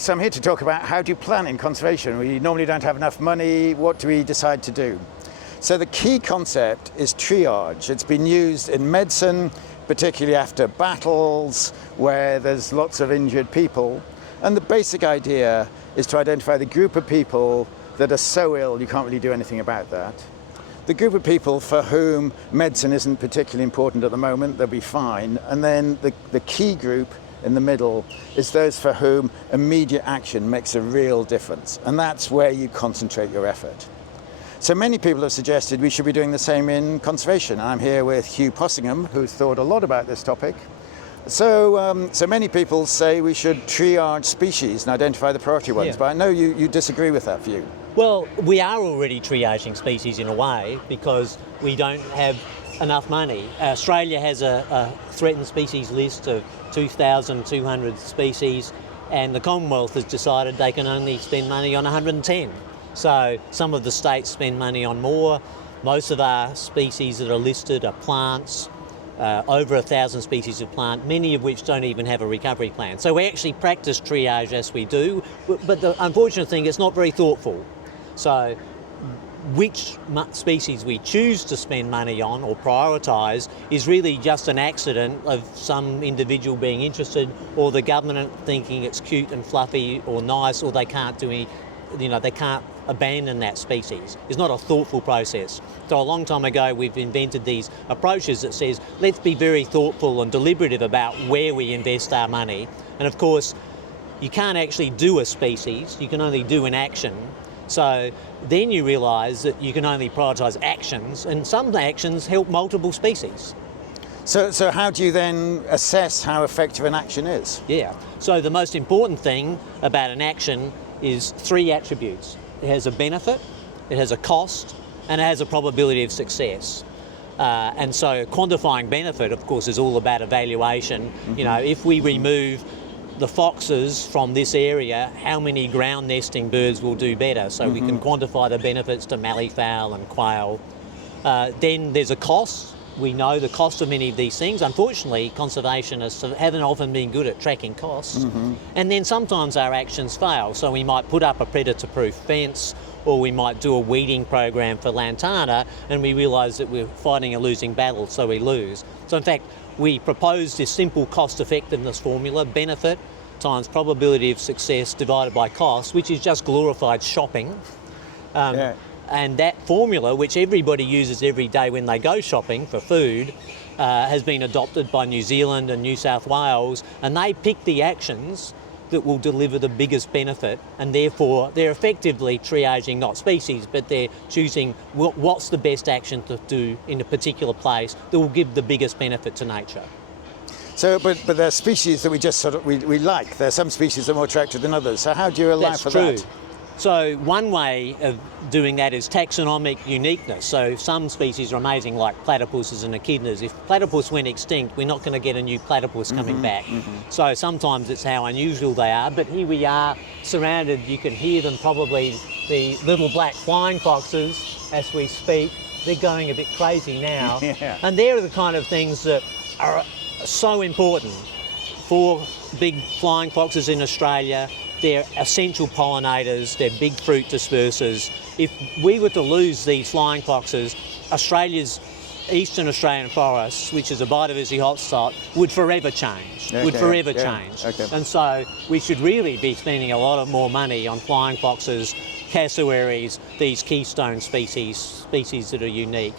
So I'm here to talk about how do you plan in conservation. We normally don't have enough money. What do we decide to do? So the key concept is triage. It's been used in medicine, particularly after battles where there's lots of injured people. And the basic idea is to identify the group of people that are so ill you can't really do anything about that. The group of people for whom medicine isn't particularly important at the moment, they'll be fine. And then the key group in the middle is those for whom immediate action makes a real difference. And that's where you concentrate your effort. So many people have suggested we should be doing the same in conservation. I'm here with Hugh Possingham, who's thought a lot about this topic. So many people say we should triage species and identify the priority ones, but I know you disagree with that view. Well, we are already triaging species in a way because we don't have enough money. Australia has a threatened species list of 2,200 species, and the Commonwealth has decided they can only spend money on 110. So some of the states spend money on more. Most of our species that are listed are plants, over 1,000 species of plant, many of which don't even have a recovery plan. So we actually practice triage as we do, but the unfortunate thing, it's not very thoughtful. So which species we choose to spend money on or prioritise is really just an accident of some individual being interested, or the government thinking it's cute and fluffy or nice, or they can't do any, they can't abandon that species. It's not a thoughtful process. So a long time ago we've invented these approaches that says let's be very thoughtful and deliberative about where we invest our money. And of course you can't actually do a species, you can only do an action. So then you realise that you can only prioritise actions, and some actions help multiple species. So how do you then assess how effective an action is? Yeah, so the most important thing about an action is three attributes. It has a benefit, it has a cost, and it has a probability of success. And so quantifying benefit, of course, is all about evaluation. Mm-hmm. If we remove the foxes from this area, how many ground nesting birds will do better? So we can quantify the benefits to malleefowl and quail. Then there's a cost. We know the cost of many of these things. Unfortunately, conservationists haven't often been good at tracking costs. Mm-hmm. And then sometimes our actions fail. So we might put up a predator-proof fence, or we might do a weeding program for lantana, and we realise that we're fighting a losing battle, so we lose. So in fact, we proposed this simple cost-effectiveness formula, benefit times probability of success divided by cost, which is just glorified shopping. And that formula, which everybody uses every day when they go shopping for food, has been adopted by New Zealand and New South Wales, and they pick the actions that will deliver the biggest benefit, and therefore they're effectively triaging not species, but they're choosing what's the best action to do in a particular place that will give the biggest benefit to nature. So, but there are species that we just we like. There are some species that are more attractive than others. So how do you allow for that? So one way of doing that is taxonomic uniqueness. So some species are amazing, like platypuses and echidnas. If platypus went extinct, we're not going to get a new platypus coming back. Mm-hmm. So sometimes it's how unusual they are, but here we are surrounded, you can hear them probably, the little black flying foxes as we speak. They're going a bit crazy now. Yeah. And they're the kind of things that are so important for big flying foxes in Australia. They're essential pollinators, they're big fruit dispersers. If we were to lose these flying foxes, Australia's eastern Australian forests, which is a biodiversity hotspot, would forever change, change. And so we should really be spending a lot more money on flying foxes, cassowaries, these keystone species that are unique.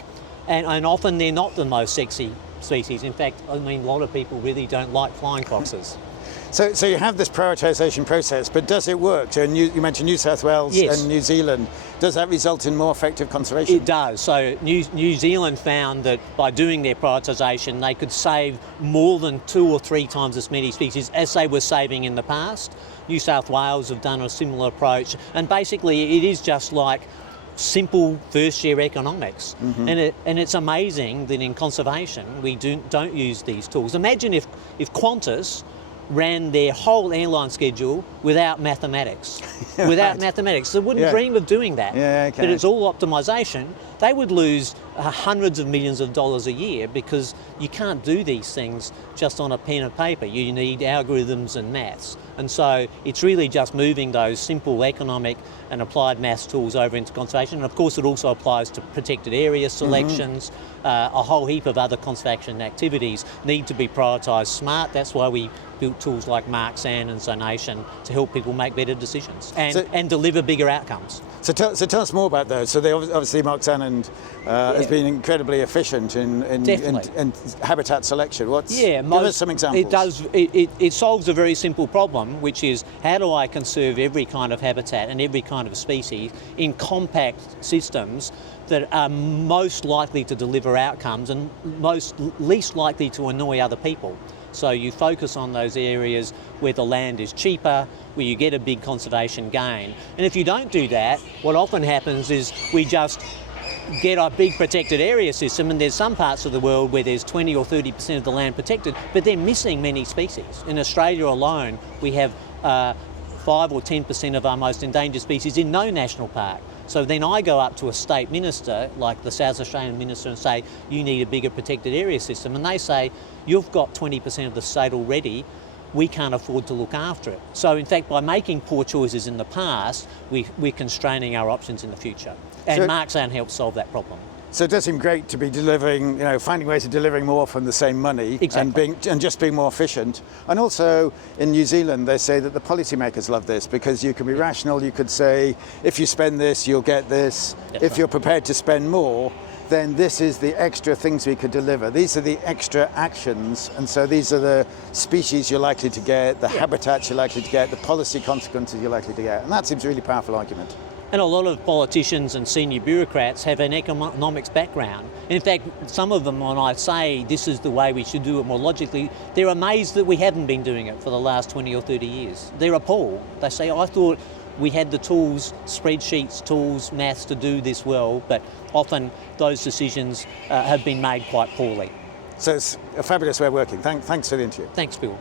And often they're not the most sexy species. In fact, a lot of people really don't like flying foxes. So you have this prioritisation process, but does it work? So you mentioned New South Wales and New Zealand. Does that result in more effective conservation? It does. So New Zealand found that by doing their prioritisation, they could save more than 2 or 3 times as many species as they were saving in the past. New South Wales have done a similar approach, and basically it is just like simple first-year economics. Mm-hmm. And it's amazing that in conservation we don't use these tools. Imagine if Qantas ran their whole airline schedule without mathematics. without Right. mathematics. They wouldn't Yeah. dream of doing that. Yeah, okay. But it's all optimisation. They would lose hundreds of millions of dollars a year because you can't do these things just on a pen and paper. You need algorithms and maths. And so it's really just moving those simple economic and applied maths tools over into conservation. And of course it also applies to protected area selections. A whole heap of other conservation activities need to be prioritised smart. That's why we built tools like Marxan and Zonation to help people make better decisions and deliver bigger outcomes. So tell us more about those. So they obviously Marxan has been incredibly efficient in habitat selection. Give us some examples. It solves a very simple problem, which is how do I conserve every kind of habitat and every kind of species in compact systems that are most likely to deliver outcomes and least likely to annoy other people. So you focus on those areas where the land is cheaper, where you get a big conservation gain. And if you don't do that, what often happens is we just get a big protected area system, and there's some parts of the world where there's 20 or 30% of the land protected, but they're missing many species. In Australia alone, we have 5 or 10% of our most endangered species in no national park. So then I go up to a state minister, like the South Australian minister, and say, you need a bigger protected area system. And they say, you've got 20% of the state already, we can't afford to look after it. So in fact, by making poor choices in the past, we're constraining our options in the future. And Marxan helps solve that problem. So it does seem great to be delivering, finding ways of delivering more from the same money. Exactly. and just being more efficient. And also in New Zealand, they say that the policymakers love this because you can be rational. You could say, if you spend this, you'll get this. If you're prepared to spend more, then this is the extra things we could deliver. These are the extra actions. And so these are the species you're likely to get, the habitats you're likely to get, the policy consequences you're likely to get. And that seems a really powerful argument. And a lot of politicians and senior bureaucrats have an economics background. In fact, some of them, when I say this is the way we should do it more logically, they're amazed that we haven't been doing it for the last 20 or 30 years. They're appalled. They say, I thought we had the tools, spreadsheets, tools, maths to do this well, but often those decisions have been made quite poorly. So it's a fabulous way of working. Thanks for the interview. Thanks, Bill.